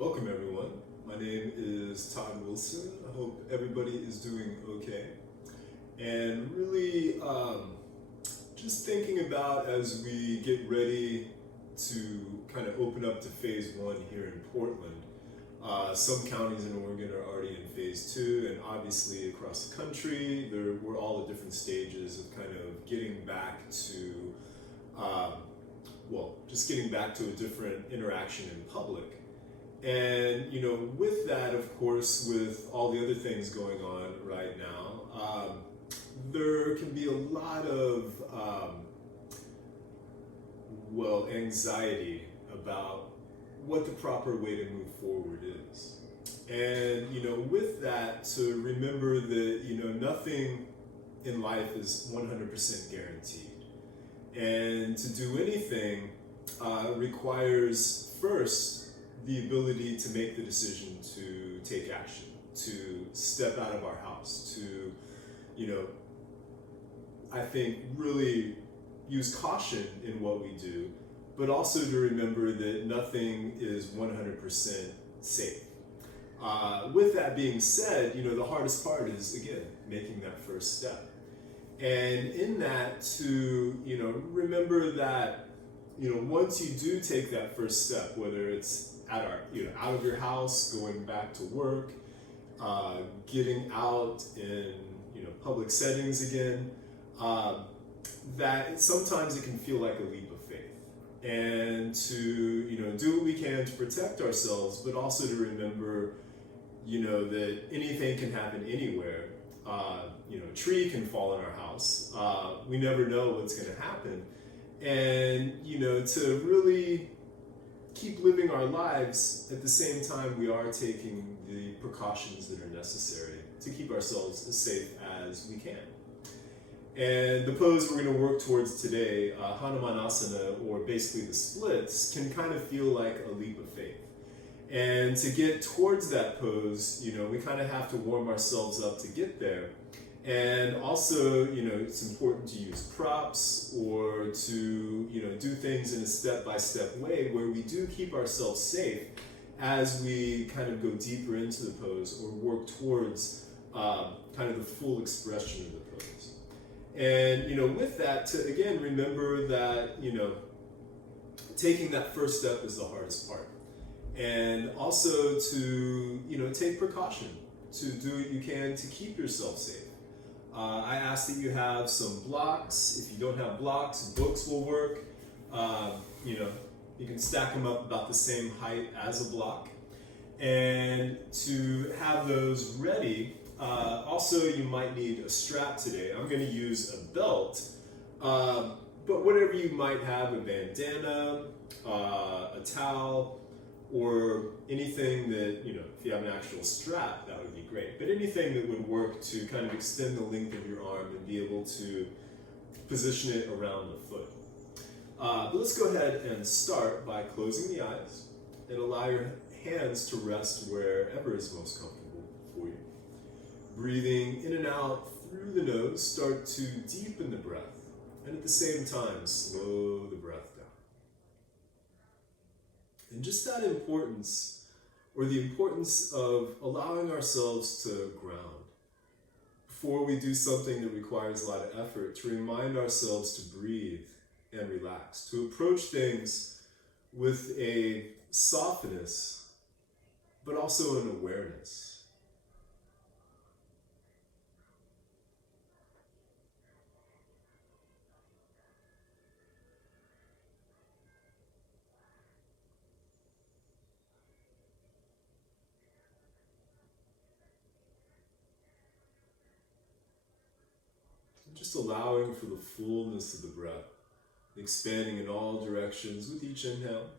Welcome everyone. My name is Todd Wilson. I hope everybody is doing okay. And really just thinking about as we get ready to kind of open up to phase one here in Portland. Some counties in Oregon are already in phase two, and obviously across the country, we're all at different stages of kind of getting back to, just getting back to a different interaction in public. And, with that, of course, with all the other things going on right now, there can be a lot of, anxiety about what the proper way to move forward is. And, with that, to remember that, nothing in life is 100% guaranteed. And to do anything requires first the ability to make the decision to take action, to step out of our house, to, I think really use caution in what we do, but also to remember that nothing is 100% safe. With that being said, the hardest part is, again, making that first step. And in that, to, remember that, once you do take that first step, whether it's out of your house, going back to work, getting out in, public settings again, that sometimes it can feel like a leap of faith. And to, do what we can to protect ourselves, but also to remember, that anything can happen anywhere. A tree can fall in our house. We never know what's going to happen. And, to really keep living our lives, at the same time we are taking the precautions that are necessary to keep ourselves as safe as we can. And the pose we're going to work towards today, Hanuman Asana, or basically the splits, can kind of feel like a leap of faith. And to get towards that pose, we kind of have to warm ourselves up to get there. And also, it's important to use props or to, do things in a step-by-step way where we do keep ourselves safe as we kind of go deeper into the pose or work towards kind of the full expression of the pose. And, with that, to again remember that, taking that first step is the hardest part. And also to, take precaution, to do what you can to keep yourself safe. I ask that you have some blocks. If you don't have blocks, books will work. You can stack them up about the same height as a block. And to have those ready, also you might need a strap today. I'm going to use a belt, but whatever you might have, a bandana, a towel, or anything that, if you have an actual strap, that would be great. But anything that would work to kind of extend the length of your arm and be able to position it around the foot. But let's go ahead and start by closing the eyes and allow your hands to rest wherever is most comfortable for you. Breathing in and out through the nose, start to deepen the breath, and at the same time, slow the breath down. And just that importance, or the importance of allowing ourselves to ground before we do something that requires a lot of effort, to remind ourselves to breathe and relax, to approach things with a softness, but also an awareness. Just allowing for the fullness of the breath, expanding in all directions with each inhale,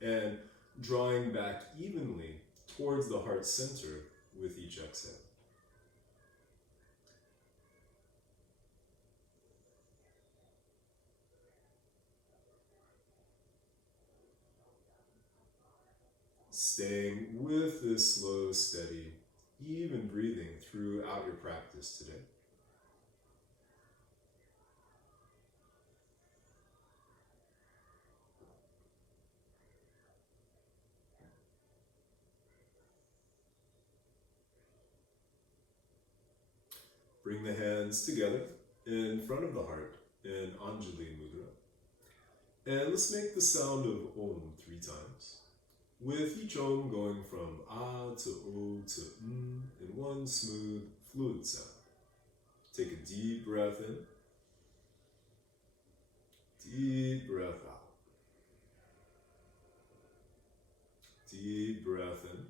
and drawing back evenly towards the heart center with each exhale. Staying with this slow, steady, even breathing throughout your practice today. Bring the hands together in front of the heart in Anjali Mudra. And let's make the sound of Om 3 times, with each Om going from A to O to in one smooth, fluid sound. Take a deep breath in, deep breath out. Deep breath in.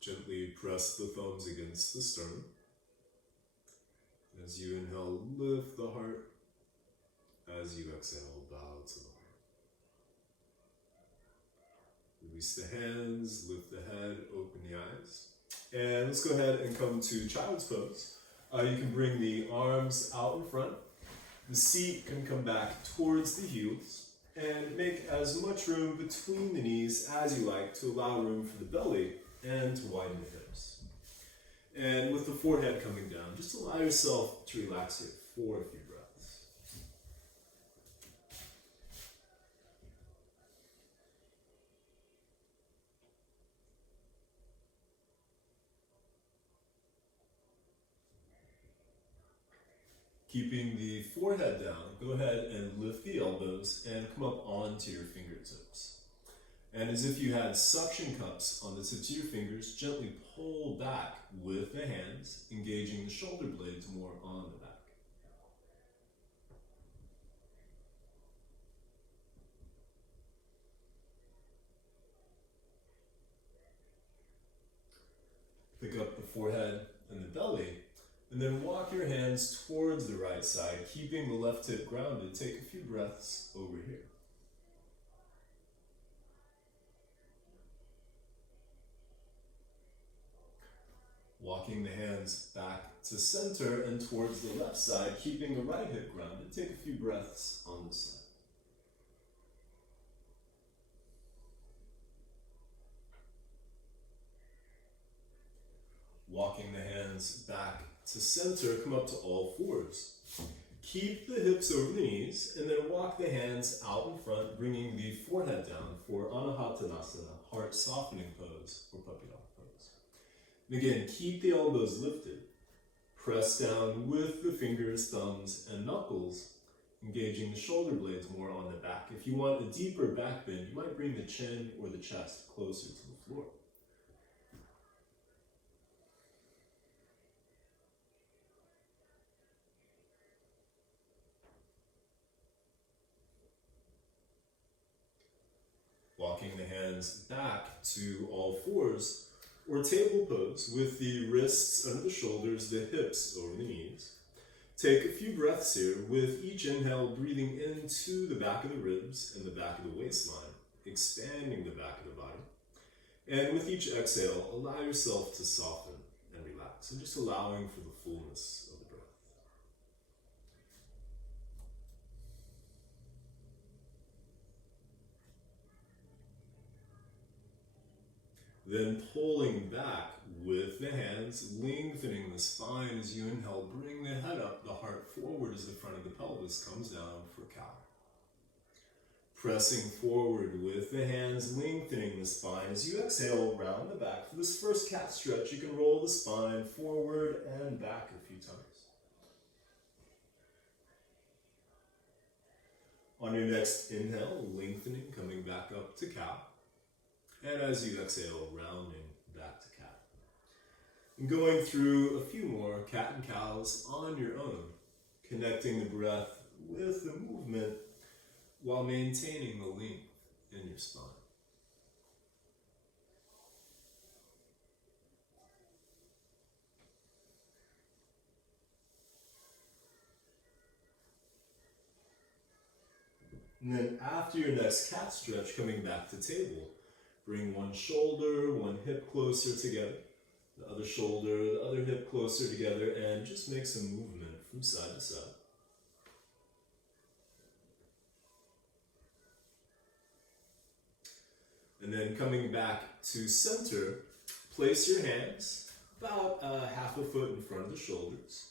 Gently press the thumbs against the sternum. As you inhale, lift the heart. As you exhale, bow to the heart. Release the hands, lift the head, open the eyes. And let's go ahead and come to Child's Pose. You can bring the arms out in front. The seat can come back towards the heels. And make as much room between the knees as you like to allow room for the belly and to widen the hips. And with the forehead coming down, just allow yourself to relax here for a few breaths. Keeping the forehead down, go ahead and lift the elbows and come up onto your fingertips. And as if you had suction cups on the tips of your fingers, gently pull back with the hands, engaging the shoulder blades more on the back. Pick up the forehead and the belly, and then walk your hands towards the right side, keeping the left hip grounded. Take a few breaths over here. Walking the hands back to center and towards the left side, keeping the right hip grounded. Take a few breaths on this side. Walking the hands back to center, come up to all fours. Keep the hips over the knees, and then walk the hands out in front, bringing the forehead down for Anahatanasana, heart softening pose, or puppy dog pose. And again, keep the elbows lifted. Press down with the fingers, thumbs, and knuckles, engaging the shoulder blades more on the back. If you want a deeper back bend, you might bring the chin or the chest closer to the floor. Walking the hands back to all fours, or table pose with the wrists under the shoulders, the hips over the knees. Take a few breaths here with each inhale, breathing into the back of the ribs and the back of the waistline, expanding the back of the body. And with each exhale, allow yourself to soften and relax, and just allowing for the fullness of the breath. Then pulling back with the hands, lengthening the spine as you inhale. Bring the head up, the heart forward as the front of the pelvis comes down for cow. Pressing forward with the hands, lengthening the spine. As you exhale, round the back. For this first cat stretch, you can roll the spine forward and back a few times. On your next inhale, lengthening, coming back up to cow. And as you exhale, rounding back to cat. And going through a few more cat and cows on your own, connecting the breath with the movement while maintaining the length in your spine. And then after your next cat stretch, coming back to table, bring one shoulder, one hip closer together, the other shoulder, the other hip closer together, and just make some movement from side to side. And then coming back to center, place your hands about half a foot in front of the shoulders.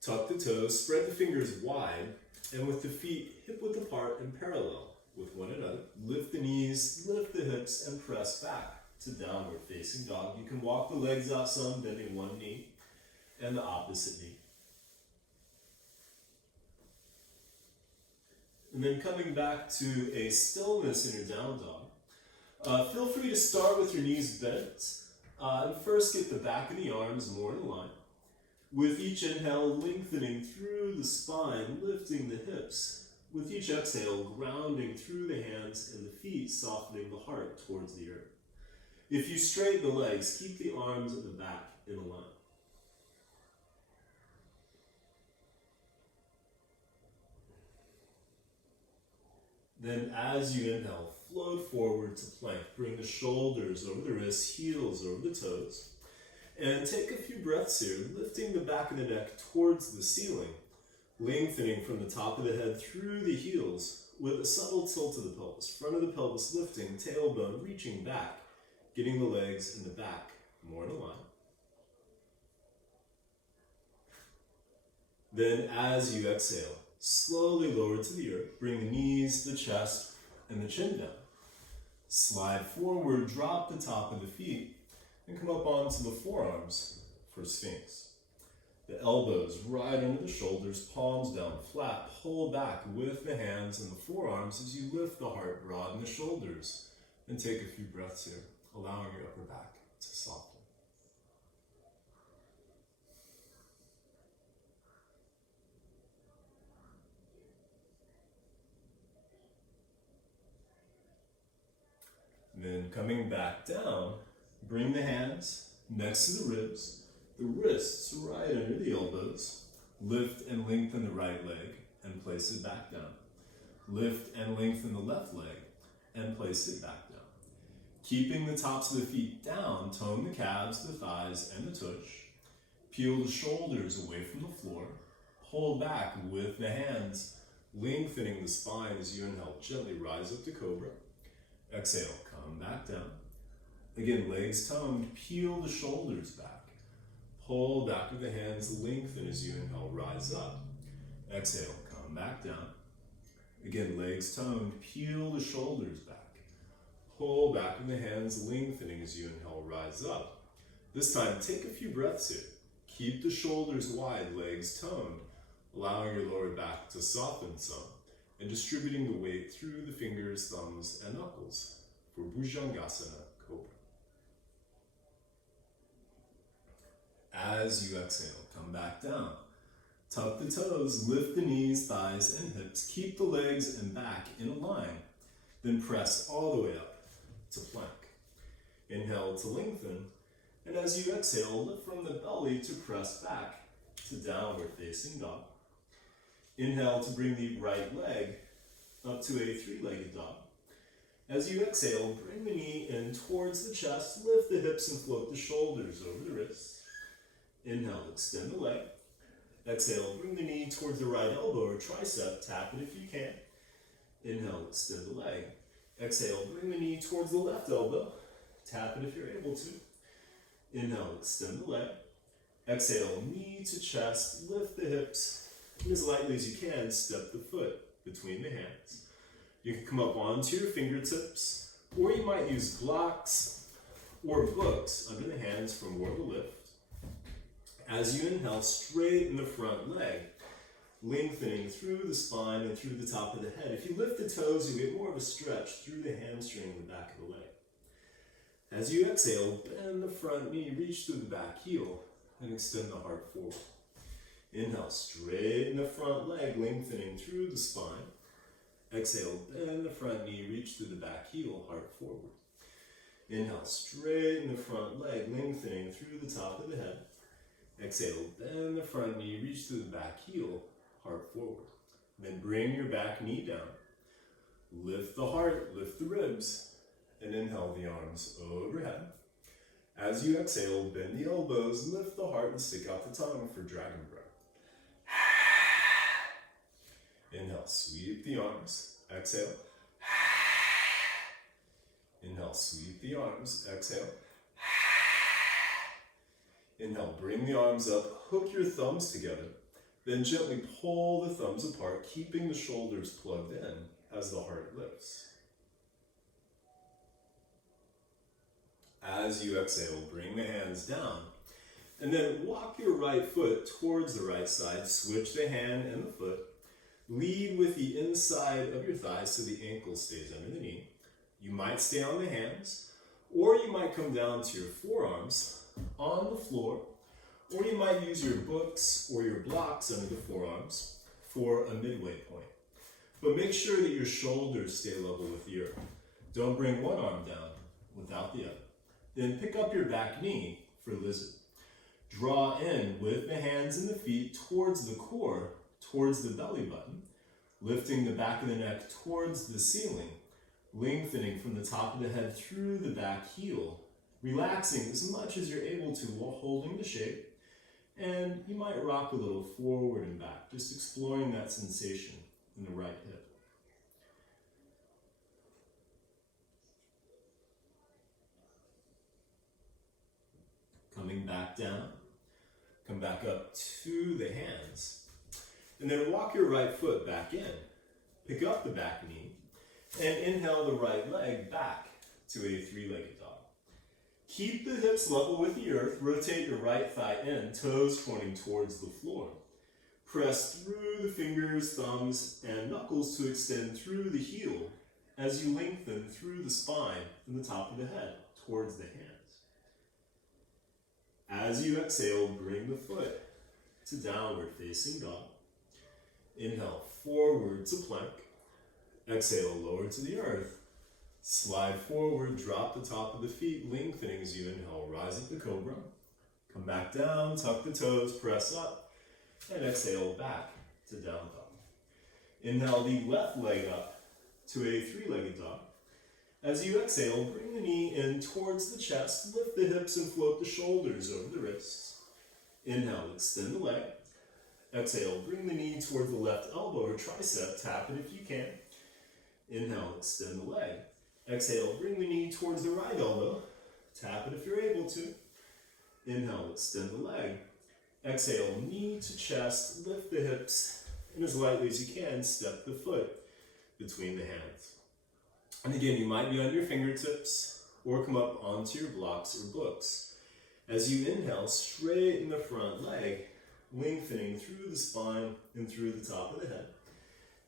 Tuck the toes, spread the fingers wide, and with the feet hip-width apart and parallel with one another, lift the knees, lift the hips, and press back to downward facing dog. You can walk the legs out some, bending one knee and the opposite knee. And then coming back to a stillness in your down dog. Feel free to start with your knees bent, and first get the back of the arms more in line. With each inhale, lengthening through the spine, lifting the hips. With each exhale, grounding through the hands and the feet, softening the heart towards the earth. If you straighten the legs, keep the arms at the back in a line. Then as you inhale, float forward to plank. Bring the shoulders over the wrists, heels over the toes. And take a few breaths here, lifting the back of the neck towards the ceiling, lengthening from the top of the head through the heels with a subtle tilt of the pelvis. Front of the pelvis lifting, tailbone reaching back, getting the legs in the back more in a line. Then as you exhale, slowly lower to the earth. Bring the knees, the chest, and the chin down. Slide forward, drop the top of the feet, and come up onto the forearms for Sphinx. The elbows right under the shoulders, palms down flat. Pull back with the hands and the forearms as you lift the heart, broaden the shoulders, and take a few breaths here, allowing your upper back to soften. And then coming back down, bring the hands next to the ribs, the wrists right under the elbows. Lift and lengthen the right leg and place it back down. Lift and lengthen the left leg and place it back down. Keeping the tops of the feet down, tone the calves, the thighs, and the tush. Peel the shoulders away from the floor. Pull back with the hands, lengthening the spine as you inhale. Gently rise up to cobra. Exhale, come back down. Again, legs toned, peel the shoulders back. Pull back with the hands, lengthen as you inhale, rise up. Exhale, come back down. Again, legs toned, peel the shoulders back. Pull back with the hands, lengthening as you inhale, rise up. This time, take a few breaths here. Keep the shoulders wide, legs toned, allowing your lower back to soften some, and distributing the weight through the fingers, thumbs, and knuckles for Bhujangasana Cobra. As you exhale, come back down. Tuck the toes, lift the knees, thighs, and hips. Keep the legs and back in a line. Then press all the way up to plank. Inhale to lengthen. And as you exhale, lift from the belly to press back to downward facing dog. Inhale to bring the right leg up to a three-legged dog. As you exhale, bring the knee in towards the chest, lift the hips and float the shoulders over the wrists. Inhale, extend the leg. Exhale, bring the knee towards the right elbow or tricep, tap it if you can. Inhale, extend the leg. Exhale, bring the knee towards the left elbow, tap it if you're able to. Inhale, extend the leg. Exhale, knee to chest, lift the hips, and as lightly as you can, step the foot between the hands. You can come up onto your fingertips, or you might use blocks or books under the hands for more of a lift. As you inhale, straighten the front leg, lengthening through the spine and through the top of the head. If you lift the toes, you get more of a stretch through the hamstring and the back of the leg. As you exhale, bend the front knee, reach through the back heel, and extend the heart forward. Inhale, straighten the front leg, lengthening through the spine. Exhale, bend the front knee, reach through the back heel, heart forward. Inhale, straighten the front leg, lengthening through the top of the head. Exhale, bend the front knee, reach through the back heel, heart forward. Then bring your back knee down. Lift the heart, lift the ribs, and inhale the arms overhead. As you exhale, bend the elbows, lift the heart, and stick out the tongue for dragon breath. Inhale, sweep the arms, exhale. Inhale, sweep the arms, exhale. Inhale, bring the arms up, hook your thumbs together, then gently pull the thumbs apart, keeping the shoulders plugged in as the heart lifts. As you exhale, bring the hands down, and then walk your right foot towards the right side, switch the hand and the foot, lead with the inside of your thighs so the ankle stays under the knee. You might stay on the hands, or you might come down to your forearms on the floor, or you might use your books or your blocks under the forearms for a midway point. But make sure that your shoulders stay level with the earth. Don't bring one arm down without the other. Then pick up your back knee for lizard. Draw in with the hands and the feet towards the core, towards the belly button, lifting the back of the neck towards the ceiling, lengthening from the top of the head through the back heel, relaxing as much as you're able to while holding the shape, and you might rock a little forward and back, just exploring that sensation in the right hip. Coming back down, come back up to the hands, and then walk your right foot back in. Pick up the back knee, and inhale the right leg back to a three-legged dog. Keep the hips level with the earth, rotate your right thigh in, toes pointing towards the floor. Press through the fingers, thumbs, and knuckles to extend through the heel as you lengthen through the spine and the top of the head towards the hands. As you exhale, bring the foot to downward facing dog. Inhale, forward to plank. Exhale, lower to the earth. Slide forward, drop the top of the feet, lengthening as you inhale, rise up to cobra. Come back down, tuck the toes, press up, and exhale back to down dog. Inhale the left leg up to a three-legged dog. As you exhale, bring the knee in towards the chest, lift the hips and float the shoulders over the wrists. Inhale, extend the leg. Exhale, bring the knee toward the left elbow or tricep, tap it if you can. Inhale, extend the leg. Exhale, bring the knee towards the right elbow, tap it if you're able to. Inhale, extend the leg. Exhale, knee to chest, lift the hips, and as lightly as you can, step the foot between the hands. And again, you might be on your fingertips or come up onto your blocks or books. As you inhale, straighten the front leg, lengthening through the spine and through the top of the head.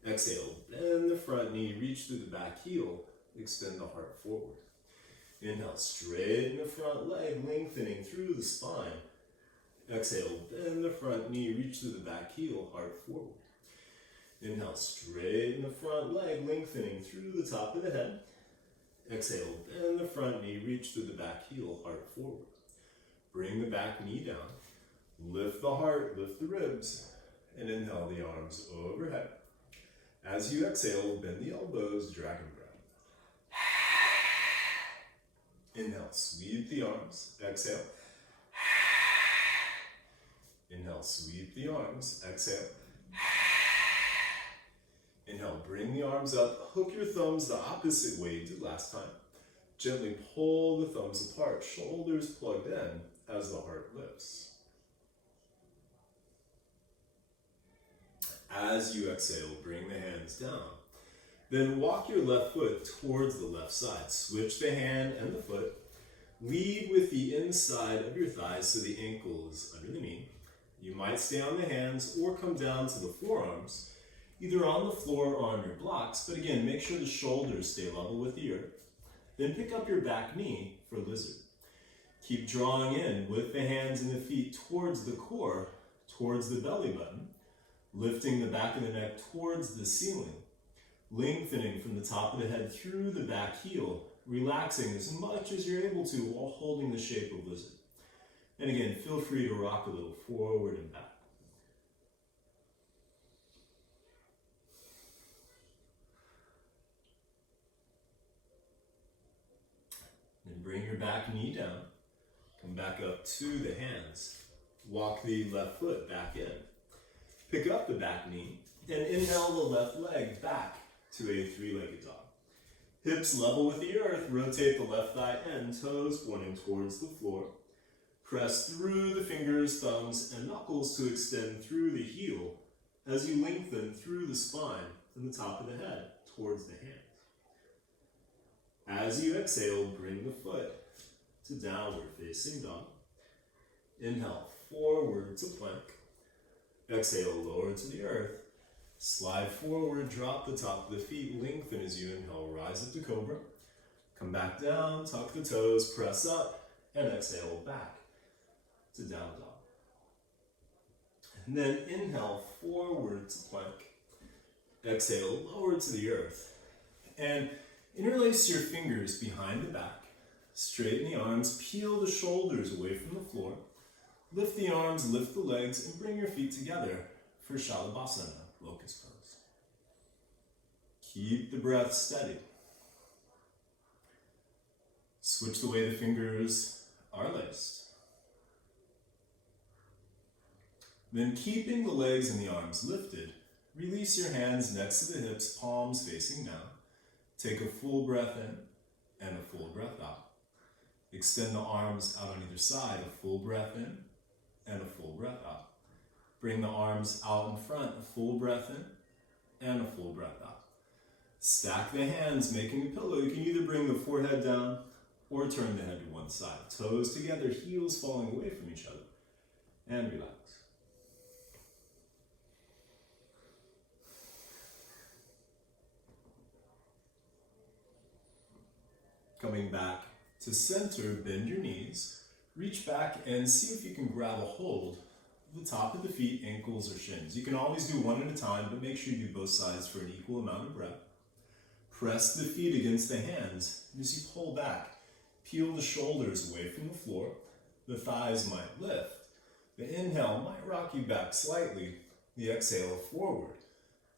Exhale, bend the front knee, reach through the back heel, extend the heart forward. Inhale, straighten the front leg, lengthening through the spine. Exhale, bend the front knee, reach through the back heel, heart forward. Inhale, straighten the front leg, lengthening through the top of the head. Exhale, bend the front knee, reach through the back heel, heart forward. Bring the back knee down. Lift the heart, lift the ribs, and inhale the arms overhead. As you exhale, bend the elbows, dragon breath. Inhale, sweep the arms, exhale. Inhale, sweep the arms, exhale. Inhale, bring the arms up, hook your thumbs the opposite way you did last time. Gently pull the thumbs apart, shoulders plugged in as the heart lifts. As you exhale, bring the hands down. Then walk your left foot towards the left side. Switch the hand and the foot. Lead with the inside of your thighs so the ankle is under the knee. You might stay on the hands or come down to the forearms, either on the floor or on your blocks, but again, make sure the shoulders stay level with the earth. Then pick up your back knee for lizard. Keep drawing in with the hands and the feet towards the core, towards the belly button, lifting the back of the neck towards the ceiling, lengthening from the top of the head through the back heel, relaxing as much as you're able to while holding the shape of lizard. And again, feel free to rock a little forward and back. bring your back knee down. Come back up to the hands. Walk the left foot back in. Pick up the back knee and inhale the left leg back to a three-legged dog. Hips level with the earth. Rotate the left thigh and toes pointing towards the floor. Press through the fingers, thumbs, and knuckles to extend through the heel as you lengthen through the spine and the top of the head towards the hands. As you exhale, bring the foot to downward facing dog. Inhale, forward to plank. Exhale, lower to the earth. Slide forward, drop the top of the feet, lengthen as you inhale, rise up to cobra. Come back down, tuck the toes, press up, and exhale back to down dog. And then inhale, forward to plank. Exhale, lower to the earth. And interlace your fingers behind the back. Straighten the arms, peel the shoulders away from the floor. Lift the arms, lift the legs, and bring your feet together for Shalabhasana, Locust Pose. Keep the breath steady. Switch the way the fingers are laced. Then keeping the legs and the arms lifted, release your hands next to the hips, palms facing down. Take a full breath in and a full breath out. Extend the arms out on either side, a full breath in and a full breath out. Bring the arms out in front, a full breath in and a full breath out. Stack the hands, making a pillow. You can either bring the forehead down or turn the head to one side. Toes together, heels falling away from each other. And relax. Coming back to center, bend your knees. Reach back and see if you can grab a hold of the top of the feet, ankles, or shins. You can always do one at a time, but make sure you do both sides for an equal amount of breath. Press the feet against the hands. And as you pull back, peel the shoulders away from the floor. The thighs might lift. The inhale might rock you back slightly. The exhale forward.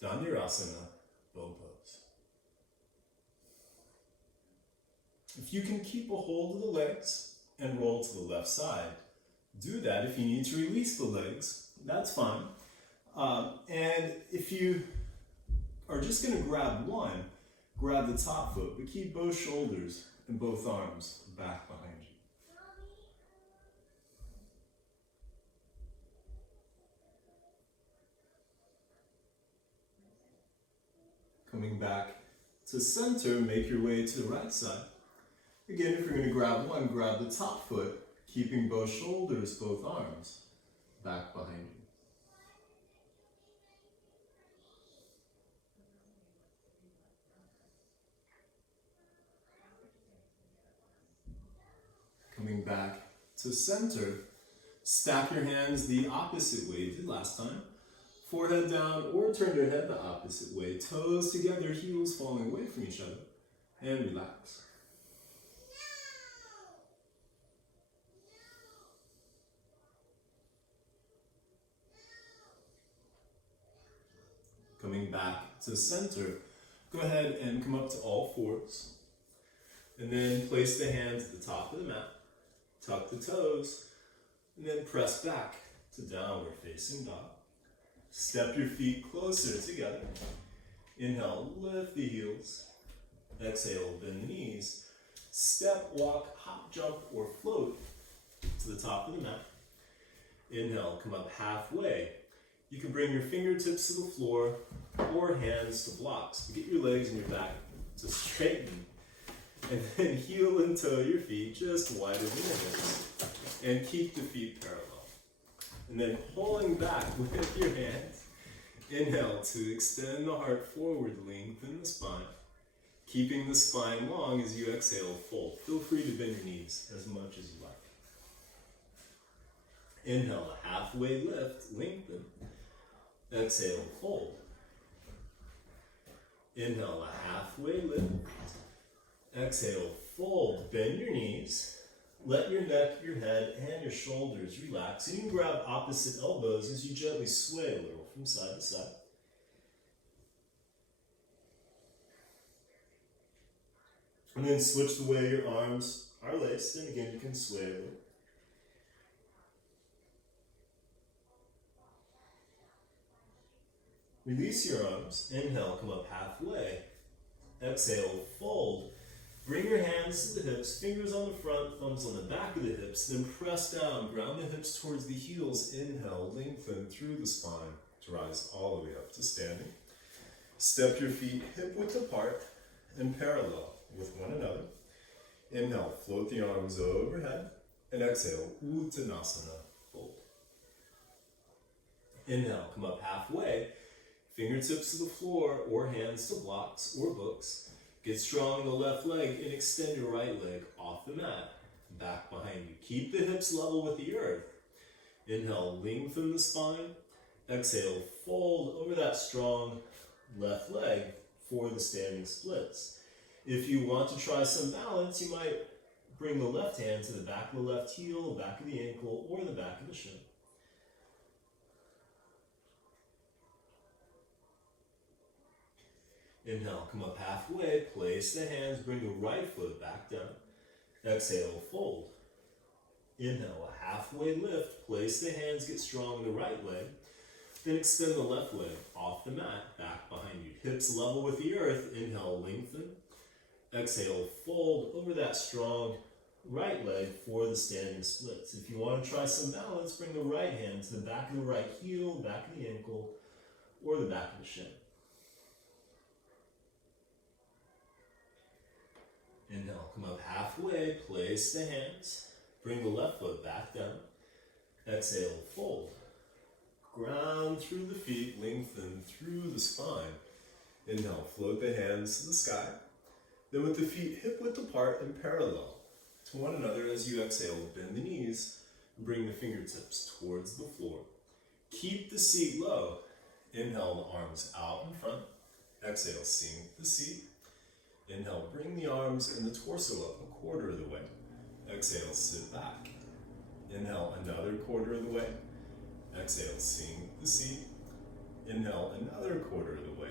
Dhanurasana, bow pose. If you can keep a hold of the legs and roll to the left side, do that. If you need to release the legs, that's fine. And if you are just going to grab one, grab the top foot, but keep both shoulders and both arms back behind you. Coming back to center, make your way to the right side. Again, if you're going to grab one, grab the top foot, keeping both shoulders, both arms back behind you. Coming back to center, stack your hands the opposite way you did last time. Forehead down or turn your head the opposite way. Toes together, heels falling away from each other. And relax. Coming back to center, go ahead and come up to all fours. And then place the hands at the top of the mat. Tuck the toes. And then press back to downward facing dog. Step your feet closer together. Inhale, lift the heels. Exhale, bend the knees. Step, walk, hop, jump, or float to the top of the mat. Inhale, come up halfway. You can bring your fingertips to the floor or hands to blocks. Get your legs and your back to straighten. And then heel and toe your feet just wider than your hips. And keep the feet parallel. And then pulling back with your hands. Inhale to extend the heart forward, lengthen the spine. Keeping the spine long as you exhale, fold. Feel free to bend your knees as much as you like. Inhale, a halfway lift, lengthen. Exhale, fold. Inhale, a halfway lift. Exhale, fold. Bend your knees. Let your neck, your head, and your shoulders relax. And you can grab opposite elbows as you gently sway a little from side to side. And then switch the way your arms are laced, and again you can sway a little. Release your arms. Inhale, come up halfway. Exhale, fold. Bring your hands to the hips, fingers on the front, thumbs on the back of the hips, then press down, ground the hips towards the heels. Inhale, lengthen through the spine to rise all the way up to standing. Step your feet hip width apart and parallel with one another. Inhale, float the arms overhead, and exhale, Uttanasana, fold. Inhale, come up halfway, fingertips to the floor or hands to blocks or books. Get strong in the left leg and extend your right leg off the mat, back behind you. Keep the hips level with the earth. Inhale, lengthen the spine. Exhale, fold over that strong left leg for the standing splits. If you want to try some balance, you might bring the left hand to the back of the left heel, the back of the ankle, or the back of the shin. Inhale, come up halfway, place the hands, bring the right foot back down. Exhale, fold. Inhale, a halfway lift, place the hands, get strong in the right leg. Then extend the left leg off the mat, back behind you. Hips level with the earth. Inhale, lengthen. Exhale, fold over that strong right leg for the standing splits. If you want to try some balance, bring the right hand to the back of the right heel, back of the ankle, or the back of the shin. Inhale, come up halfway, place the hands, bring the left foot back down. Exhale, fold. Ground through the feet, lengthen through the spine. Inhale, float the hands to the sky. Then with the feet hip width apart and parallel to one another as you exhale, bend the knees and bring the fingertips towards the floor. Keep the seat low. Inhale, the arms out in front. Exhale, sink the seat. Inhale, bring the arms and the torso up a quarter of the way. Exhale, sit back. Inhale, another quarter of the way. Exhale, sink the seat. Inhale, another quarter of the way.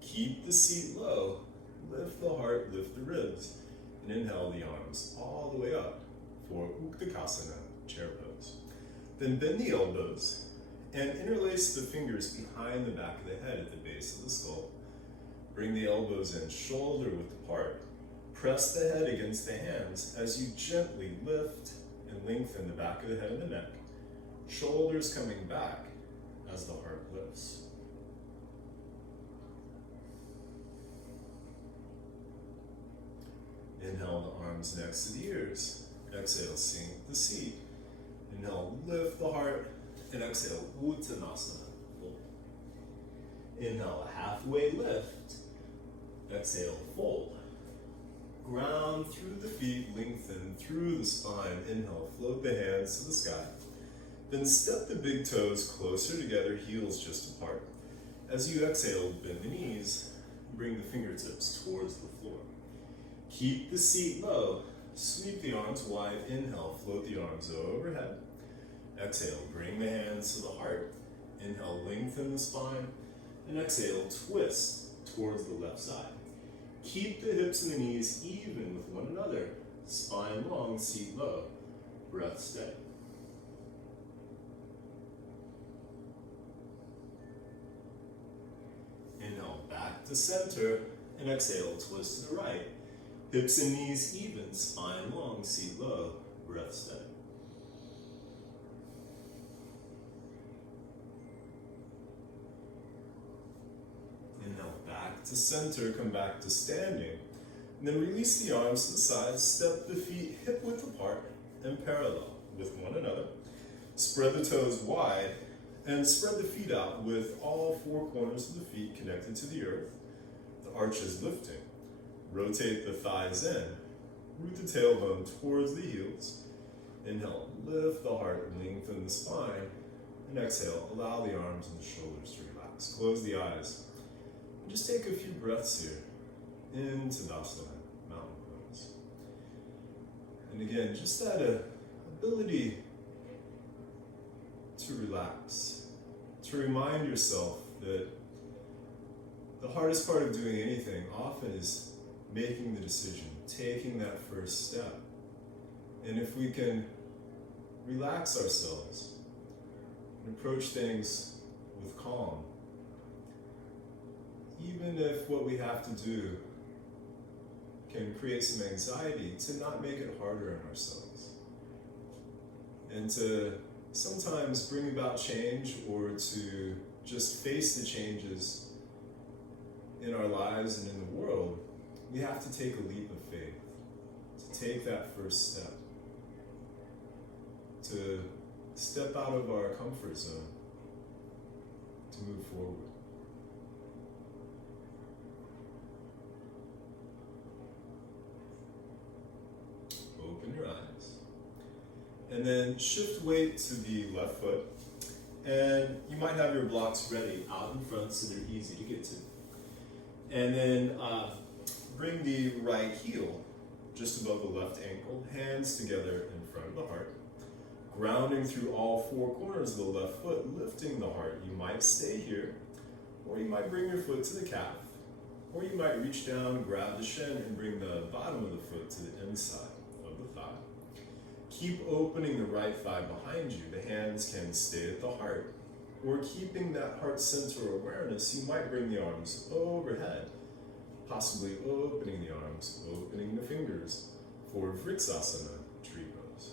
Keep the seat low. Lift the heart, lift the ribs. And inhale the arms all the way up for Uttanasana, chair pose. Then bend the elbows and interlace the fingers behind the back of the head at the base of the skull. Bring the elbows in, shoulder width apart. Press the head against the hands as you gently lift and lengthen the back of the head and the neck. Shoulders coming back as the heart lifts. Inhale, the arms next to the ears. Exhale, sink the seat. Inhale, lift the heart. And exhale, Uttanasana, fold. Inhale, a halfway lift. Exhale, fold. Ground through the feet, lengthen through the spine. Inhale, float the hands to the sky. Then step the big toes closer together, heels just apart. As you exhale, bend the knees, bring the fingertips towards the floor. Keep the seat low, sweep the arms wide. Inhale, float the arms overhead. Exhale, bring the hands to the heart. Inhale, lengthen the spine. And exhale, twist towards the left side. Keep the hips and the knees even with one another. Spine long, seat low. Breath steady. Inhale, back to center. And exhale, twist to the right. Hips and knees even, spine long, seat low. Breath steady. Inhale, back to center, come back to standing. And then release the arms to the sides, step the feet hip width apart and parallel with one another. Spread the toes wide and spread the feet out with all four corners of the feet connected to the earth. The arches lifting. Rotate the thighs in. Root the tailbone towards the heels. Inhale, lift the heart, lengthen the spine. And exhale, allow the arms and the shoulders to relax. Close the eyes. Just take a few breaths here into Dasana, mountain pose. And again, just that ability to relax, to remind yourself that the hardest part of doing anything often is making the decision, taking that first step. And if we can relax ourselves and approach things with calm, even if what we have to do can create some anxiety, to not make it harder on ourselves. And to sometimes bring about change, or to just face the changes in our lives and in the world, we have to take a leap of faith, to take that first step, to step out of our comfort zone, to move forward. Open your eyes. And then shift weight to the left foot. And you might have your blocks ready out in front so they're easy to get to. And then bring the right heel just above the left ankle, hands together in front of the heart, grounding through all four corners of the left foot, lifting the heart. You might stay here, or you might bring your foot to the calf, or you might reach down, grab the shin, and bring the bottom of the foot to the inside of the thigh. Keep opening the right thigh behind you. The hands can stay at the heart. Or keeping that heart center awareness, you might bring the arms overhead, possibly opening the arms, opening the fingers for Asana, tree pose.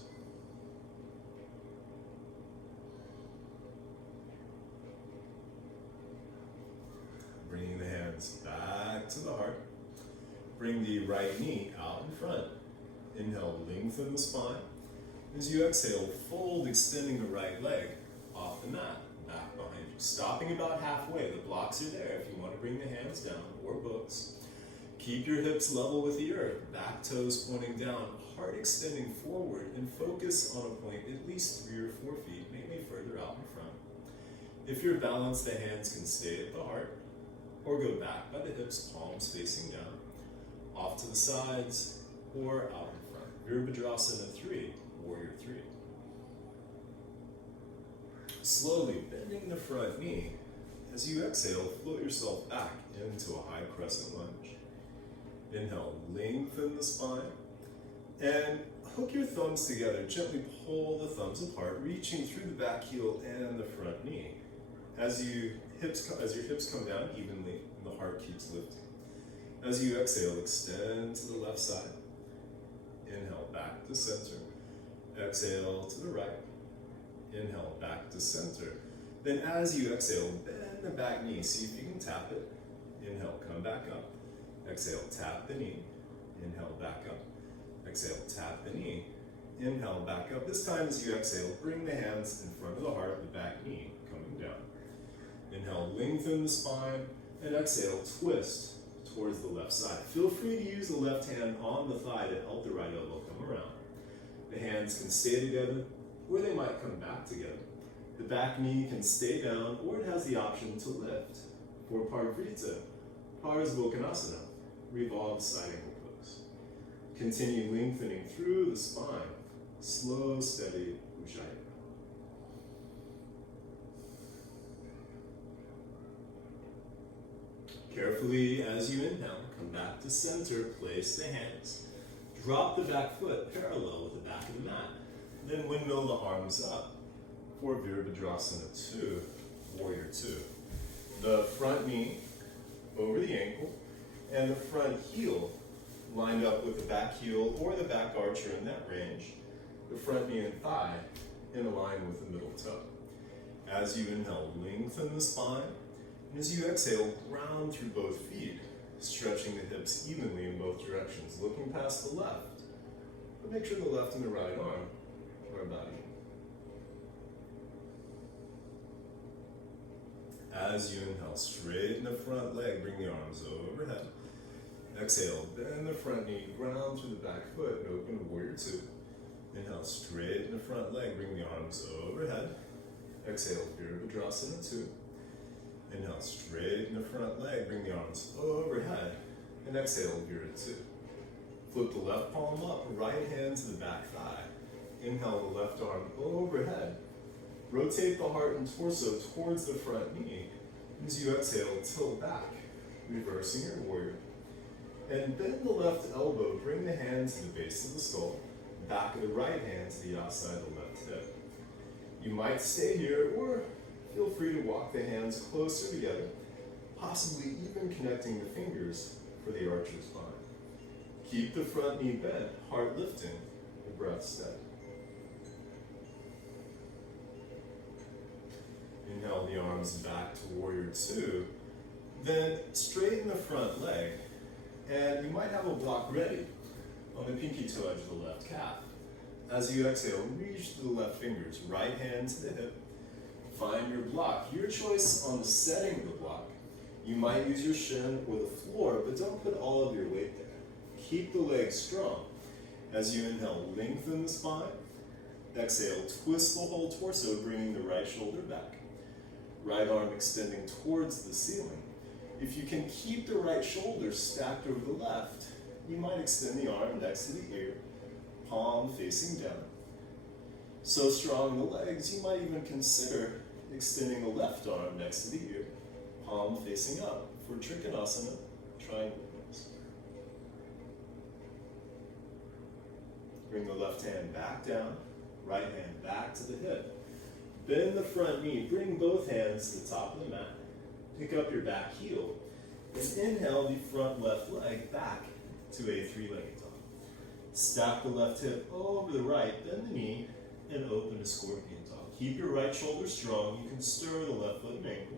Bringing the hands back to the heart. Bring the right knee out in front. Inhale, lengthen the spine. As you exhale, fold, extending the right leg off the mat, back behind you. Stopping about halfway. The blocks are there if you want to bring the hands down, or books. Keep your hips level with the earth, back toes pointing down, heart extending forward, and focus on a point at least 3 or 4 feet, maybe further out in front. If you're balanced, the hands can stay at the heart, or go back by the hips, palms facing down, off to the sides, or out in front. Virabhadrasana 3. Warrior 3. Slowly bending the front knee. As you exhale, float yourself back into a high crescent lunge. Inhale, lengthen the spine. And hook your thumbs together. Gently pull the thumbs apart, reaching through the back heel and the front knee. As your hips come down evenly, and the heart keeps lifting. As you exhale, extend to the left side. Inhale, back to center. Exhale to the right. Inhale, back to center. Then as you exhale, bend the back knee. See if you can tap it. Inhale, come back up. Exhale, tap the knee. Inhale, back up. Exhale, tap the knee. Inhale, back up. This time as you exhale, bring the hands in front of the heart, the back knee coming down. Inhale, lengthen the spine. And exhale, twist towards the left side. Feel free to use the left hand on the thigh to help the right elbow come around. The hands can stay together, or they might come back together. The back knee can stay down, or it has the option to lift. For Parivrita, Parsvokhanasana, revolved side angle pose. Continue lengthening through the spine. Slow, steady Ujjayi. Carefully, as you inhale, come back to center, place the hands. Drop the back foot parallel with the back of the mat. Then windmill the arms up for Virabhadrasana 2, Warrior 2. The front knee over the ankle, and the front heel lined up with the back heel or the back archer in that range. The front knee and thigh in line with the middle toe. As you inhale, lengthen the spine. And as you exhale, ground through both feet, stretching the hips evenly in both directions, looking past the left. But make sure the left and the right arm are about even. As you inhale, straighten the front leg, bring the arms overhead. Exhale, bend the front knee, ground through the back foot, and open to Warrior 2. Inhale, straighten the front leg, bring the arms overhead. Exhale, Virabhadrasana 2. Inhale, straighten the front leg, bring the arms overhead, and exhale, Vira 2. Flip the left palm up, right hand to the back thigh. Inhale, the left arm overhead. Rotate the heart and torso towards the front knee. As you exhale, tilt back, reversing your warrior. And bend the left elbow, bring the hand to the base of the skull. back of the right hand to the outside of the left hip. You might stay here, or feel free to walk the hands closer together, possibly even connecting the fingers for the archer's bind. Keep the front knee bent, heart lifting, the breath steady. Inhale the arms back to warrior two. Then straighten the front leg, and you might have a block ready on the pinky toe edge of the left calf. As you exhale, reach to the left fingers, right hand to the hip. Find your block, your choice on the setting of the block. You might use your shin or the floor, but don't put all of your weight there. Keep the legs strong. As you inhale, lengthen the spine. Exhale, twist the whole torso, bringing the right shoulder back. Right arm extending towards the ceiling. If you can keep the right shoulder stacked over the left, you might extend the arm next to the ear, palm facing down. So strong in the legs, you might even consider extending the left arm next to the ear, palm facing up for Trikonasana, triangle pose. Bring the left hand back down, right hand back to the hip. Bend the front knee, bring both hands to the top of the mat. Pick up your back heel, and inhale the front left leg back to a three-legged dog. Stack the left hip over the right, bend the knee, and open to scorpion dog. Keep your right shoulder strong. You can stir the left foot and ankle.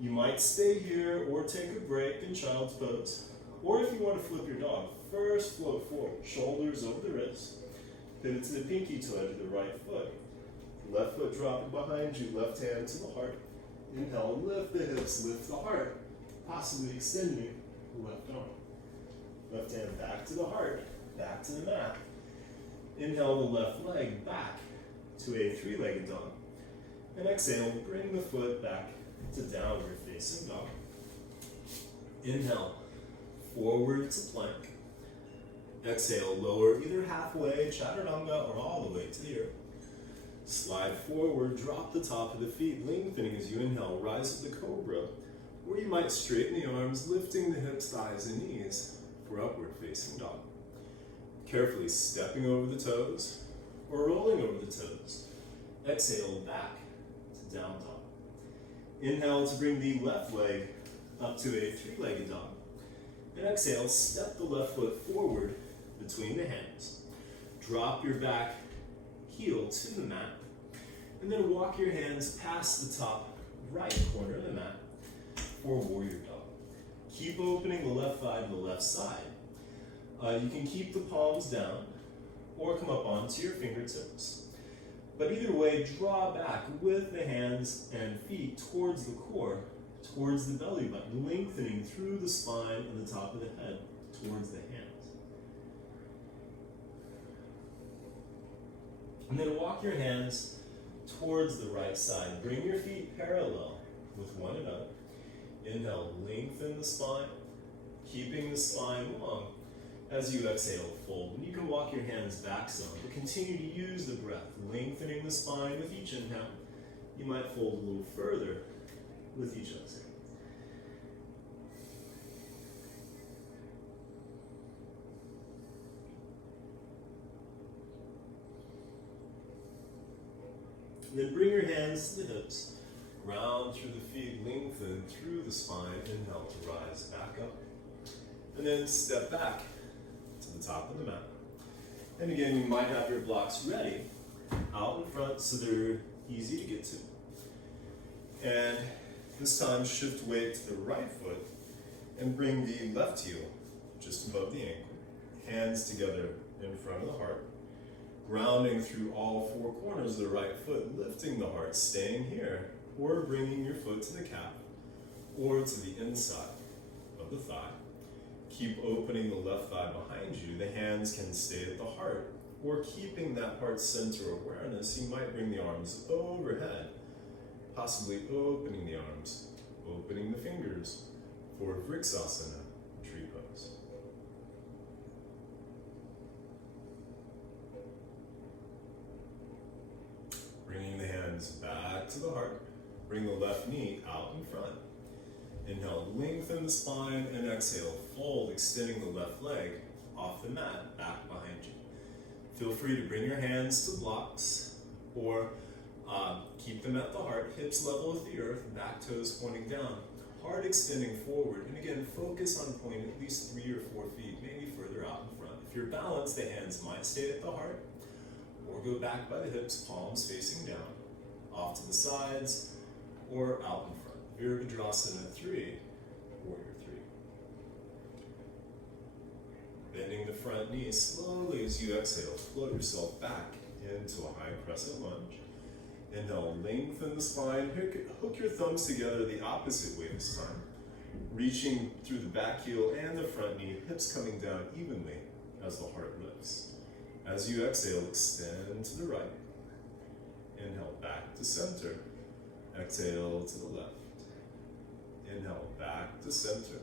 You might stay here or take a break in child's pose. Or if you want to flip your dog, first float forward, shoulders over the wrist. Pivot to the pinky toe edge of the right foot. Left foot dropping behind you, left hand to the heart. Inhale, lift the hips, lift the heart, possibly extending the left arm. Left hand back to the heart, back to the mat. Inhale the left leg back to a three-legged dog. And exhale, bring the foot back to downward facing dog. Inhale, forward to plank. Exhale, lower either halfway, chaturanga, or all the way to the earth. Slide forward, drop the top of the feet, lengthening as you inhale, rise to the cobra, or you might straighten the arms, lifting the hips, thighs, and knees for upward facing dog. Carefully stepping over the toes, or rolling over the toes. Exhale, back to down dog. Inhale to bring the left leg up to a three-legged dog. And exhale, step the left foot forward between the hands. Drop your back heel to the mat, and then walk your hands past the top right corner of the mat for warrior dog. Keep opening the left thigh to the left side. You can keep the palms down or come up onto your fingertips. But either way, draw back with the hands and feet towards the core, towards the belly button, lengthening through the spine and the top of the head towards the hands. And then walk your hands towards the right side. Bring your feet parallel with one another. Inhale, lengthen the spine, keeping the spine long. As you exhale, fold. And you can walk your hands back some, but continue to use the breath, lengthening the spine with each inhale. You might fold a little further with each exhale. Then bring your hands to the hips, round through the feet, lengthen through the spine, inhale to rise back up. And then step back to the top of the mat. And again, you might have your blocks ready out in front so they're easy to get to. And this time shift weight to the right foot and bring the left heel just above the ankle. Hands together in front of the heart. Grounding through all four corners of the right foot, lifting the heart, staying here, or bringing your foot to the calf, or to the inside of the thigh. Keep opening the left thigh behind you. The hands can stay at the heart, or keeping that heart center awareness, you might bring the arms overhead, possibly opening the arms, opening the fingers for Vriksasana, tree pose. Bringing the hands back to the heart. Bring the left knee out in front. Inhale, lengthen the spine, and exhale, fold, extending the left leg off the mat, back behind you. Feel free to bring your hands to blocks or keep them at the heart, hips level with the earth, back toes pointing down, heart extending forward. And again, focus on pointing at least 3 or 4 feet, maybe further out in front. If you're balanced, the hands might stay at the heart or go back by the hips, palms facing down, off to the sides or out in front. Virabhadrasana 3, Warrior 3. Bending the front knee slowly as you exhale, float yourself back into a high crescent lunge. Inhale, lengthen the spine, hook your thumbs together the opposite way this time. Reaching through the back heel and the front knee, hips coming down evenly as the heart lifts. As you exhale, extend to the right. Inhale, back to center. Exhale to the left. Inhale, back to center.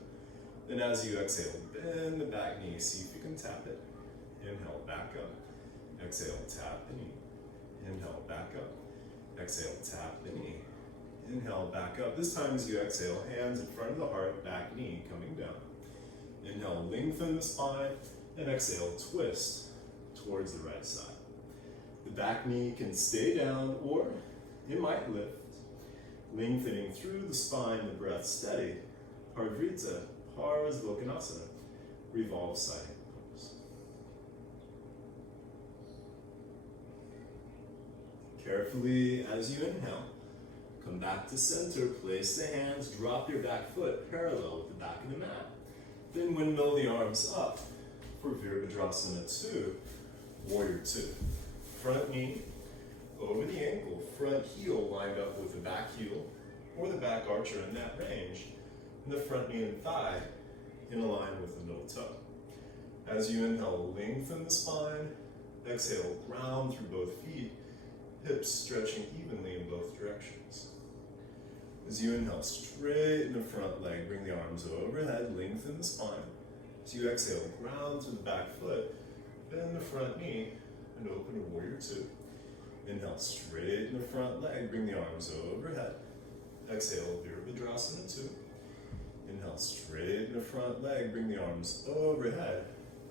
Then as you exhale, bend the back knee, see if you can tap it. Inhale, back up. Exhale, tap the knee. Inhale, back up. Exhale, tap the knee. Inhale, back up. This time as you exhale, hands in front of the heart, back knee coming down. Inhale, lengthen the spine, and exhale, twist towards the right side. The back knee can stay down or it might lift. Lengthening through the spine, the breath steady. Parivrita, Parslokanasana, revolve side pose. Carefully, as you inhale, come back to center, place the hands, drop your back foot parallel with the back of the mat. Then windmill the arms up for Virabhadrasana 2, Warrior 2. Front knee over the ankle, front heel lined up with the back heel or the back archer in that range, and the front knee and thigh in a line with the middle toe. As you inhale, lengthen the spine, exhale, ground through both feet, hips stretching evenly in both directions. As you inhale, straighten the front leg, bring the arms overhead, lengthen the spine. As you exhale, ground through the back foot, bend the front knee, and open to Warrior 2. Inhale, straighten the front leg, bring the arms overhead. Exhale, Virabhadrasana 2. Inhale, straighten the front leg, bring the arms overhead.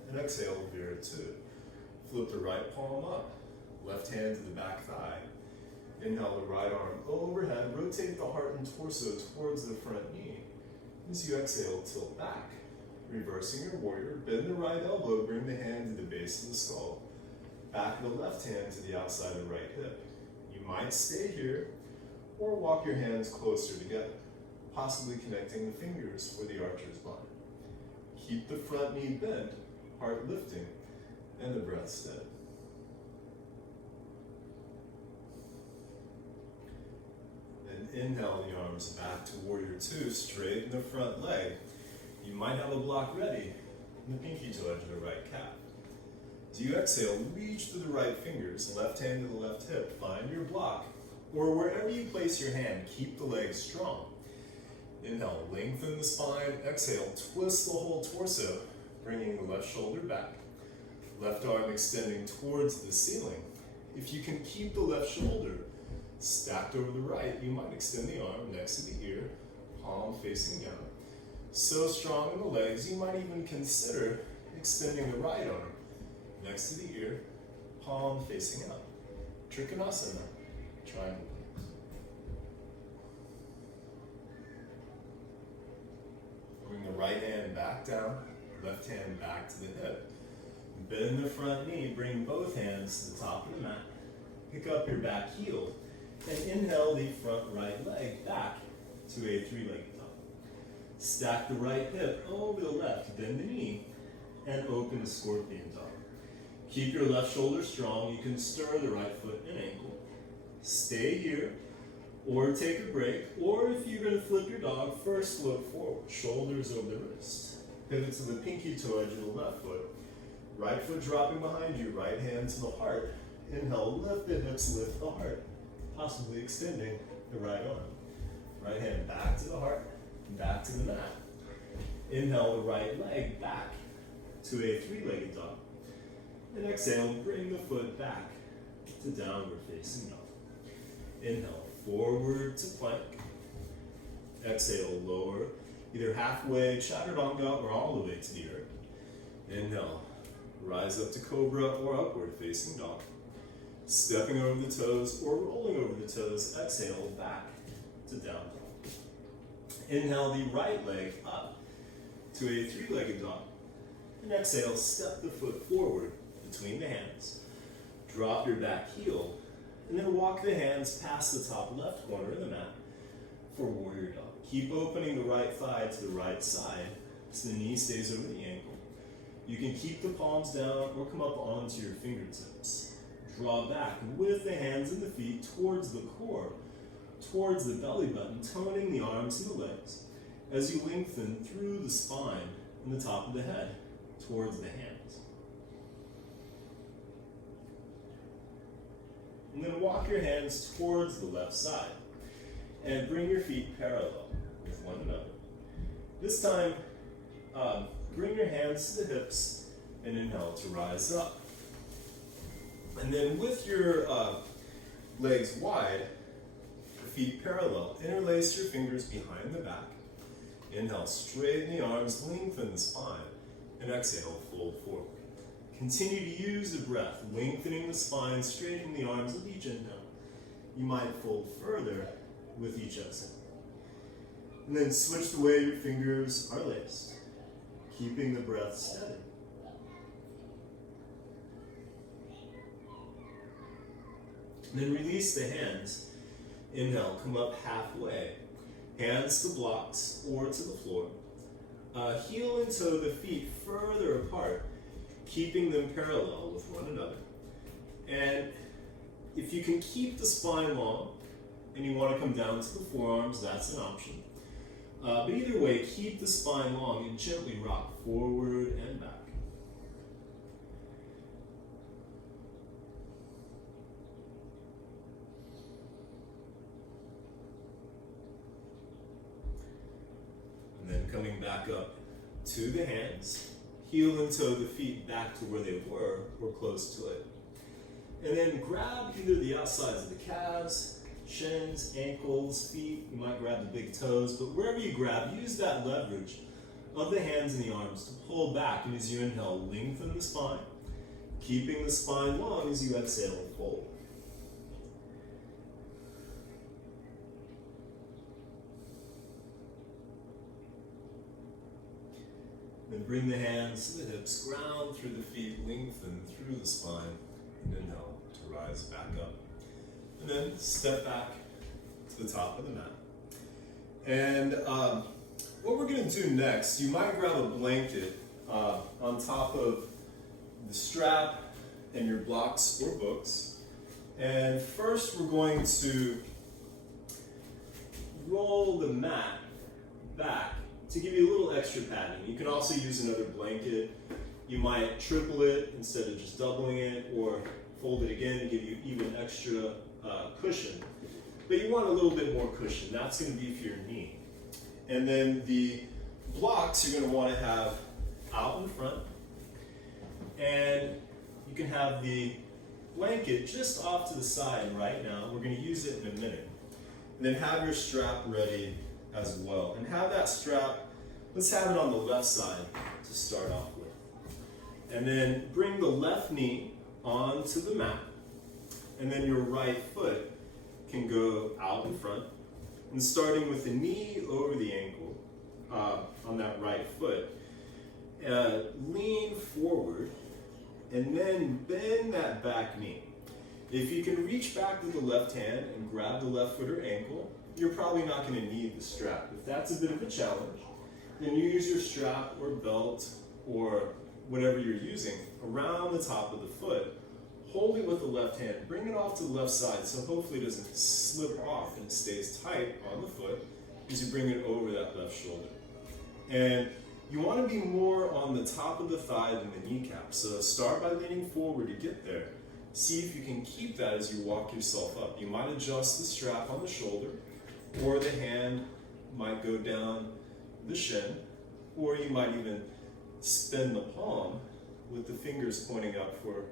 And exhale, Vira 2. Flip the right palm up, left hand to the back thigh. Inhale the right arm overhead, rotate the heart and torso towards the front knee. As you exhale, tilt back. Reversing your warrior, bend the right elbow, bring the hand to the base of the skull. Back of the left hand to the outside of the right hip. You might stay here or walk your hands closer together, possibly connecting the fingers for the archer's bind. Keep the front knee bent, heart lifting, and the breath steady. Then inhale the arms back to Warrior 2, straighten the front leg. You might have a block ready in the pinky toe edge of the right calf. As you exhale, reach to the right fingers, left hand to the left hip, find your block, or wherever you place your hand, keep the legs strong. Inhale, lengthen the spine, exhale, twist the whole torso, bringing the left shoulder back, left arm extending towards the ceiling. If you can keep the left shoulder stacked over the right, you might extend the arm next to the ear, palm facing down. So strong in the legs, you might even consider extending the right arm next to the ear, palm facing out. Trikonasana, triangle pose. Bring the right hand back down, left hand back to the hip. Bend the front knee, bring both hands to the top of the mat. Pick up your back heel and inhale the front right leg back to a three-legged dog. Stack the right hip over the left, bend the knee, and open the scorpion dog. Keep your left shoulder strong. You can stir the right foot and ankle. Stay here, or take a break, or if you're going to flip your dog, first float forward, shoulders over the wrist. Pivot to the pinky toe edge of the left foot. Right foot dropping behind you, right hand to the heart. Inhale, lift the hips, lift the heart, possibly extending the right arm. Right hand back to the heart, back to the mat. Inhale the right leg back to a three-legged dog. And exhale, bring the foot back to downward facing dog. Inhale, forward to plank. Exhale, lower, either halfway, chaturanga, or all the way to the earth. Inhale, rise up to cobra or upward facing dog. Stepping over the toes or rolling over the toes, exhale back to down dog. Inhale the right leg up to a three-legged dog. And exhale, step the foot forward between the hands. Drop your back heel, and then walk the hands past the top left corner of the mat for warrior dog. Keep opening the right thigh to the right side so the knee stays over the ankle. You can keep the palms down or come up onto your fingertips. Draw back with the hands and the feet towards the core, towards the belly button, toning the arms and the legs as you lengthen through the spine and the top of the head towards the hands. And then walk your hands towards the left side and bring your feet parallel with one another. This time, bring your hands to the hips and inhale to rise up. And then with your legs wide, feet parallel, interlace your fingers behind the back. Inhale, straighten the arms, lengthen the spine, and exhale, fold forward. Continue to use the breath, lengthening the spine, straightening the arms with each inhale. You might fold further with each exhale. And then switch the way your fingers are laced, keeping the breath steady. And then release the hands. Inhale, come up halfway. Hands to blocks or to the floor. Heel and toe the feet further apart, keeping them parallel with one another. And if you can keep the spine long and you want to come down to the forearms, that's an option. But either way, keep the spine long and gently rock forward and back. And then coming back up to the hands, heel and toe the feet back to where they were or close to it. And then grab either the outsides of the calves, shins, ankles, feet. You might grab the big toes, but wherever you grab, use that leverage of the hands and the arms to pull back. And as you inhale, lengthen the spine, keeping the spine long as you exhale and fold. Then bring the hands to the hips, ground through the feet, lengthen through the spine, and inhale to rise back up. And then step back to the top of the mat. And what we're going to do next, you might grab a blanket on top of the strap and your blocks or books. And first we're going to roll the mat back to give you a little extra padding. You can also use another blanket. You might triple it instead of just doubling it, or fold it again and give you even extra cushion. But you want a little bit more cushion. That's going to be for your knee. And then the blocks you're going to want to have out in front. And you can have the blanket just off to the side right now. We're going to use it in a minute. And then have your strap ready as well. And have that strap, let's have it on the left side to start off with. And then bring the left knee onto the mat. And then your right foot can go out in front. And starting with the knee over the ankle on that right foot, lean forward and then bend that back knee. If you can reach back with the left hand and grab the left foot or ankle, you're probably not going to need the strap. If that's a bit of a challenge, then you use your strap or belt or whatever you're using around the top of the foot. Hold it with the left hand, bring it off to the left side so hopefully it doesn't slip off and it stays tight on the foot as you bring it over that left shoulder. And you want to be more on the top of the thigh than the kneecap. So start by leaning forward to get there. See if you can keep that as you walk yourself up. You might adjust the strap on the shoulder, or the hand might go down the shin, or you might even spin the palm with the fingers pointing up for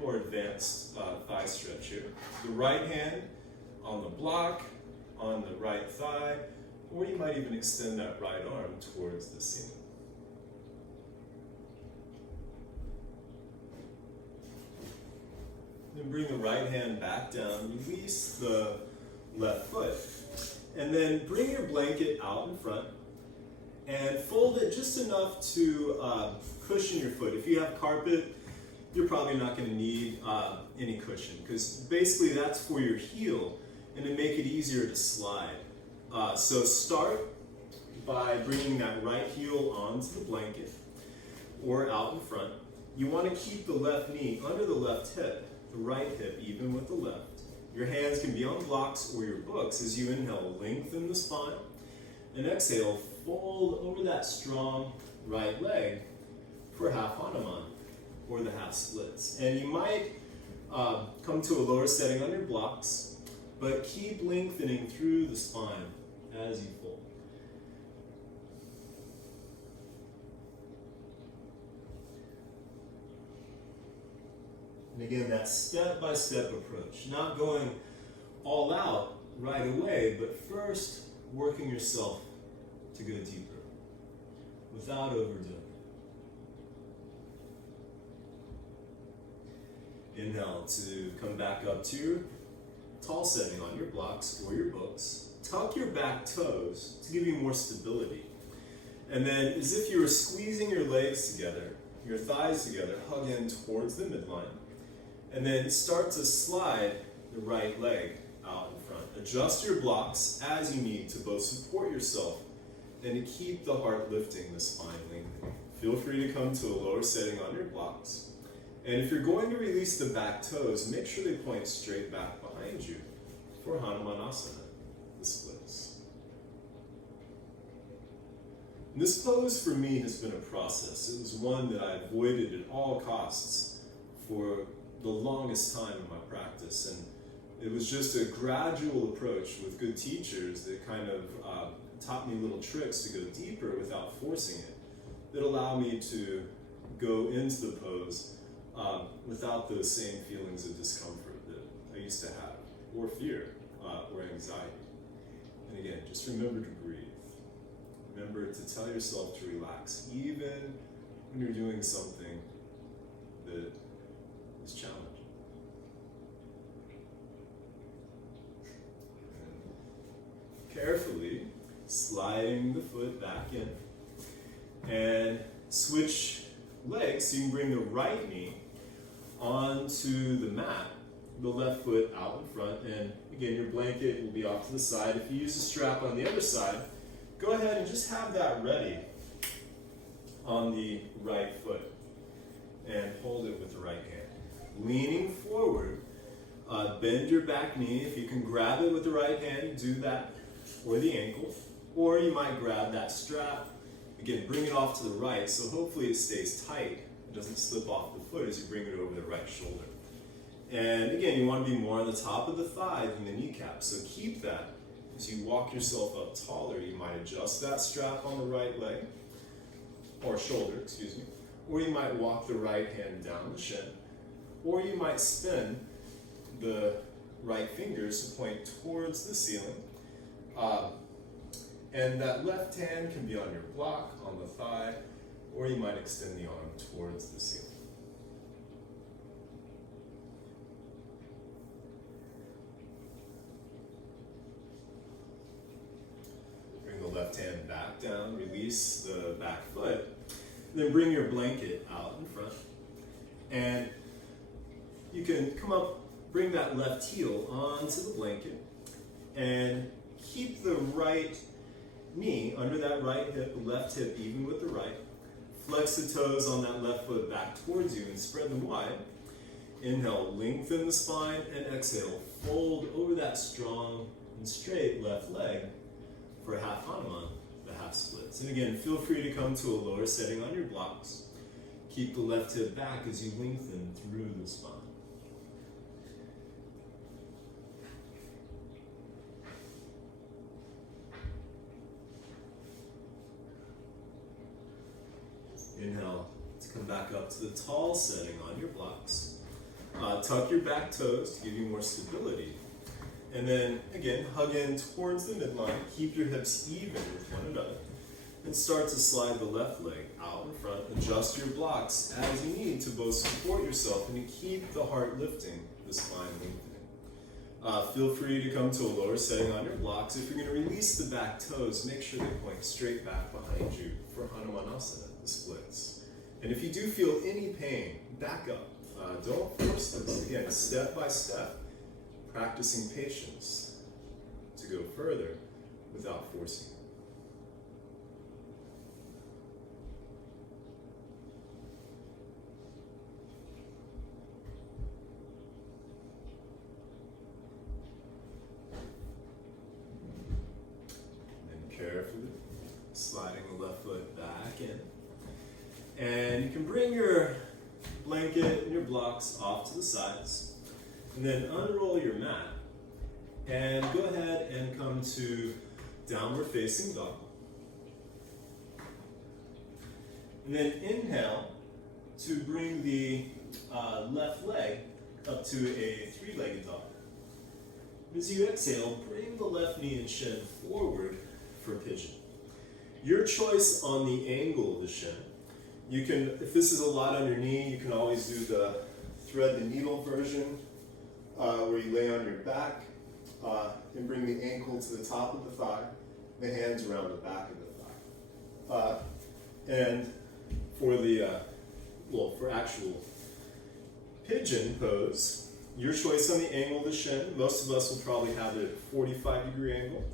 more advanced thigh stretch here. The right hand on the block, on the right thigh, or you might even extend that right arm towards the ceiling. Then bring the right hand back down, release the left foot. And then bring your blanket out in front and fold it just enough to cushion your foot. If you have carpet, you're probably not going to need any cushion, because basically that's for your heel and to make it easier to slide. So start by bringing that right heel onto the blanket or out in front. You want to keep the left knee under the left hip, the right hip even with the left. Your hands can be on blocks or your books. As you inhale, lengthen the spine, and exhale, fold over that strong right leg for half Hanuman, or the half splits. And you might come to a lower setting on your blocks, but keep lengthening through the spine as you fold. And again, that step-by-step approach, not going all out right away, but first working yourself to go deeper without overdoing it. Inhale to come back up to your tall setting on your blocks or your books. Tuck your back toes to give you more stability. And then, as if you were squeezing your legs together, your thighs together, hug in towards the midline. And then start to slide the right leg out in front. Adjust your blocks as you need to both support yourself and to keep the heart lifting, the spine lengthening. Feel free to come to a lower setting on your blocks. And if you're going to release the back toes, make sure they point straight back behind you for Hanuman Asana, the splits. And this pose for me has been a process. It was one that I avoided at all costs for the longest time in my practice, and it was just a gradual approach with good teachers that kind of taught me little tricks to go deeper without forcing it, that allowed me to go into the pose without those same feelings of discomfort that I used to have, or fear, or anxiety. And again, just remember to breathe. Remember to tell yourself to relax, even when you're doing something that is challenging. And carefully sliding the foot back in, and switch legs so you can bring the right knee onto the mat, the left foot out in front, and again, your blanket will be off to the side. If you use a strap on the other side, go ahead and just have that ready on the right foot and hold it with the right hand. Leaning forward, bend your back knee. If you can grab it with the right hand, do that, or the ankle, or you might grab that strap. Again, bring it off to the right, so hopefully it stays tight. It doesn't slip off the foot as you bring it over the right shoulder. And again, you want to be more on the top of the thigh than the kneecap, so keep that. As you walk yourself up taller, you might adjust that strap on the right leg, or shoulder, excuse me, or you might walk the right hand down the shin, or you might spin the right fingers to point towards the ceiling. And that left hand can be on your block, on the thigh, or you might extend the arm towards the ceiling. Bring the left hand back down, release the back foot, then bring your blanket out in front. And you can come up, bring that left heel onto the blanket, and keep the right knee under that right hip, the left hip even with the right. Flex the toes on that left foot back towards you and spread them wide. Inhale, lengthen the spine, and exhale, fold over that strong and straight left leg for half Hanuman, the half splits. And again, feel free to come to a lower setting on your blocks. Keep the left hip back as you lengthen through the spine. Inhale to come back up to the tall setting on your blocks. Tuck your back toes to give you more stability. And then, again, hug in towards the midline. Keep your hips even with one another. And start to slide the left leg out in front. Adjust your blocks as you need to both support yourself and to keep the heart lifting the spine lengthening. Feel free to come to a lower setting on your blocks. If you're going to release the back toes, make sure they point straight back behind you for Hanuman Asana, the splits. And if you do feel any pain, back up. Don't force this. Again, step by step, practicing patience to go further without forcing. Carefully sliding the left foot back in. And you can bring your blanket and your blocks off to the sides. And then unroll your mat. And go ahead and come to downward facing dog. And then inhale to bring the left leg up to a three-legged dog. As you exhale, bring the left knee and shin forward for pigeon. Your choice on the angle of the shin. You can, if this is a lot on your knee, you can always do the thread the needle version, where you lay on your back and bring the ankle to the top of the thigh, the hands around the back of the thigh. And for the, for actual pigeon pose, your choice on the angle of the shin. Most of us will probably have it at 45-degree angle.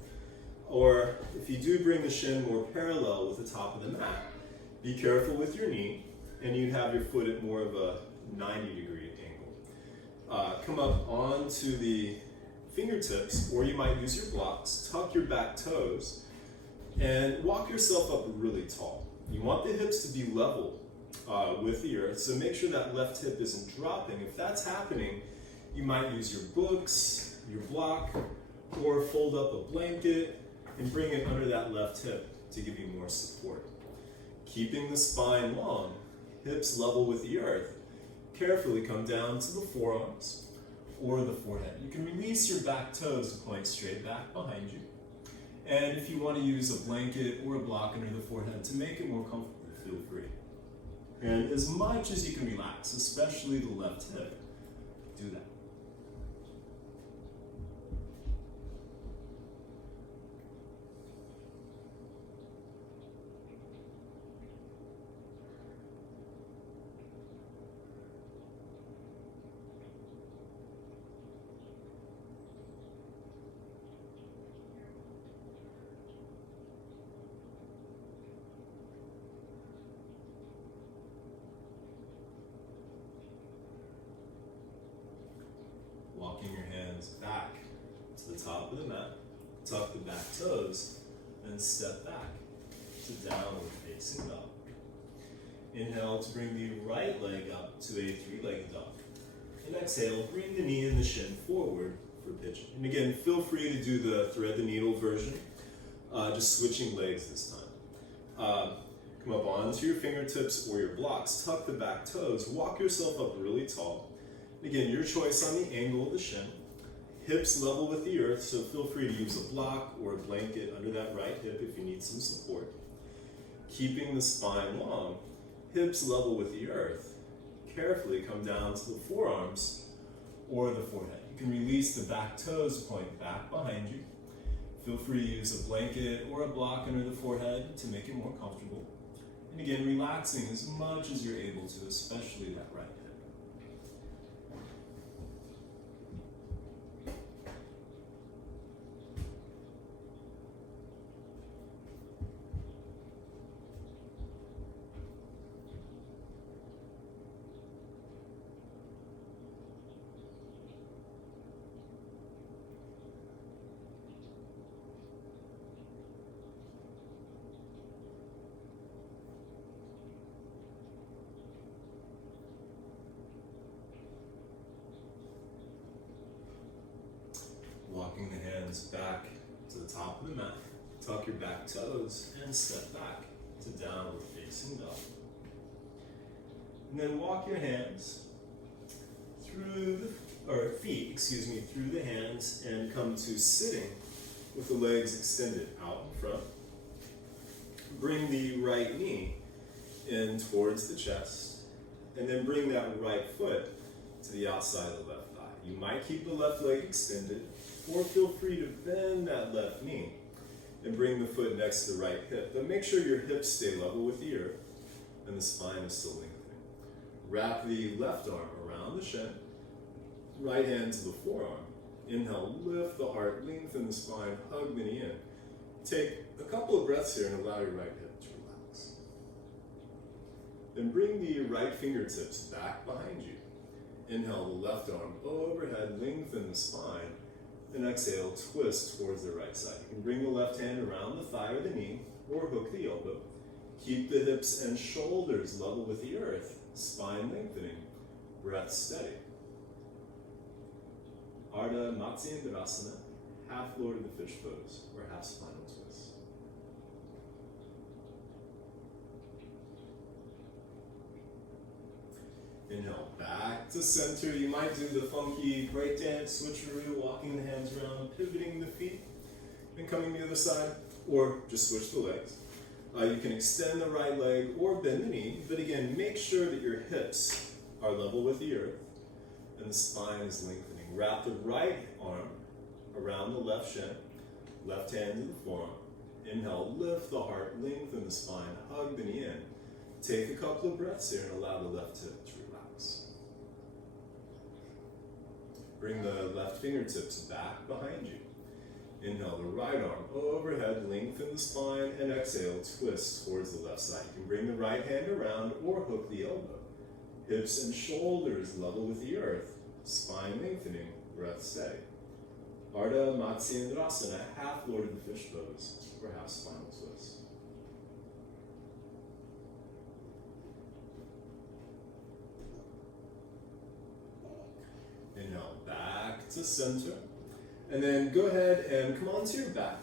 Or if you do bring the shin more parallel with the top of the mat, be careful with your knee, and you'd have your foot at more of a 90-degree angle. Come up onto the fingertips, or you might use your blocks, tuck your back toes, and walk yourself up really tall. You want the hips to be level with the earth, so make sure that left hip isn't dropping. If that's happening, you might use your books, your block, or fold up a blanket and bring it under that left hip to give you more support. Keeping the spine long, hips level with the earth, carefully come down to the forearms or the forehead. You can release your back toes to point straight back behind you. And if you want to use a blanket or a block under the forehead to make it more comfortable, feel free. And as much as you can relax, especially the left hip, do that. Walking your hands back to the top of the mat, tuck the back toes, and step back to downward facing dog. Inhale to bring the right leg up to a three-legged dog. And exhale, bring the knee and the shin forward for pigeon. And again, feel free to do the thread the needle version, just switching legs this time. Come up onto your fingertips or your blocks, tuck the back toes, walk yourself up really tall. Again, your choice on the angle of the shin. Hips level with the earth, so feel free to use a block or a blanket under that right hip if you need some support. Keeping the spine long, hips level with the earth. Carefully come down to the forearms or the forehead. You can release the back toes, point back behind you. Feel free to use a blanket or a block under the forehead to make it more comfortable. And again, relaxing as much as you're able to, especially that right hip. Walking the hands back to the top of the mat, tuck your back toes, and step back to downward facing dog. And then walk your hands through through the hands and come to sitting with the legs extended out in front. Bring the right knee in towards the chest, and then bring that right foot to the outside of the left thigh. keep the left leg extended, or feel free to bend that left knee and bring the foot next to the right hip. But make sure your hips stay level with the earth and the spine is still lengthening. Wrap the left arm around the shin, right hand to the forearm. Inhale, lift the heart, lengthen the spine, hug the knee in. Take a couple of breaths here and allow your right hip to relax. Then bring the right fingertips back behind you. Inhale the left arm overhead, lengthen the spine, and exhale, twist towards the right side. You can bring the left hand around the thigh or the knee, or hook the elbow. Keep the hips and shoulders level with the earth, spine lengthening, breath steady. Ardha Matsyendrasana, Asana, half Lord of the Fish Pose, or half spinal twist. Inhale, back to center. You might do the funky breakdance, switcheroo, walking the hands around, pivoting the feet, and coming the other side, or just switch the legs. You can extend the right leg or bend the knee, but again, make sure that your hips are level with the earth and the spine is lengthening. Wrap the right arm around the left shin, left hand to the forearm. Inhale, lift the heart, lengthen the spine, hug the knee in. Take a couple of breaths here and allow the left hip to relax. Bring the left fingertips back behind you. Inhale the right arm overhead, lengthen the spine, and exhale, twist towards the left side. You can bring the right hand around or hook the elbow. Hips and shoulders level with the earth, spine lengthening, breath steady. Ardha Matsyendrasana, half Lord of the Fish Pose, or half spinal twist. Inhale, back to center. And then go ahead and come onto your back.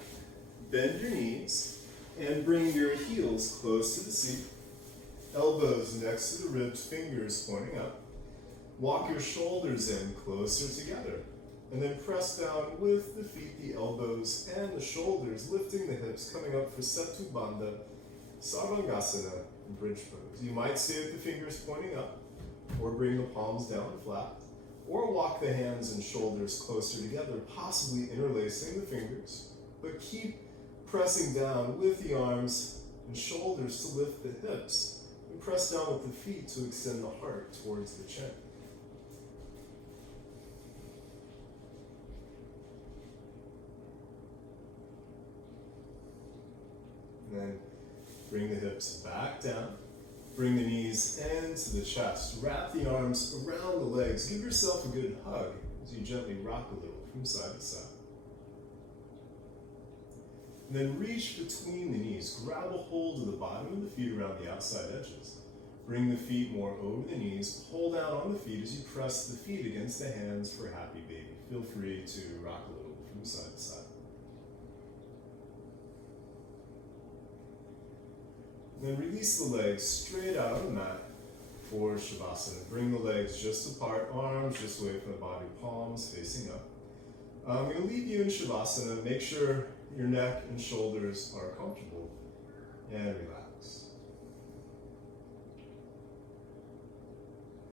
Bend your knees and bring your heels close to the seat. Elbows next to the ribs, fingers pointing up. Walk your shoulders in closer together. And then press down with the feet, the elbows, and the shoulders, lifting the hips, coming up for Setu Bandha, Sarvangasana, and Bridge Pose. You might stay with the fingers pointing up, or bring the palms down flat. Or walk the hands and shoulders closer together, possibly interlacing the fingers. But keep pressing down with the arms and shoulders to lift the hips. And press down with the feet to extend the heart towards the chin. And then bring the hips back down. Bring the knees into the chest. Wrap the arms around the legs. Give yourself a good hug as you gently rock a little from side to side. And then reach between the knees. Grab a hold of the bottom of the feet around the outside edges. Bring the feet more over the knees. Pull down on the feet as you press the feet against the hands for happy baby. Feel free to rock a little from side to side. Then release the legs straight out on the mat for Shavasana. Bring the legs just apart, arms just away from the body, palms facing up. I'm going to leave you in Shavasana. Make sure your neck and shoulders are comfortable and relaxed.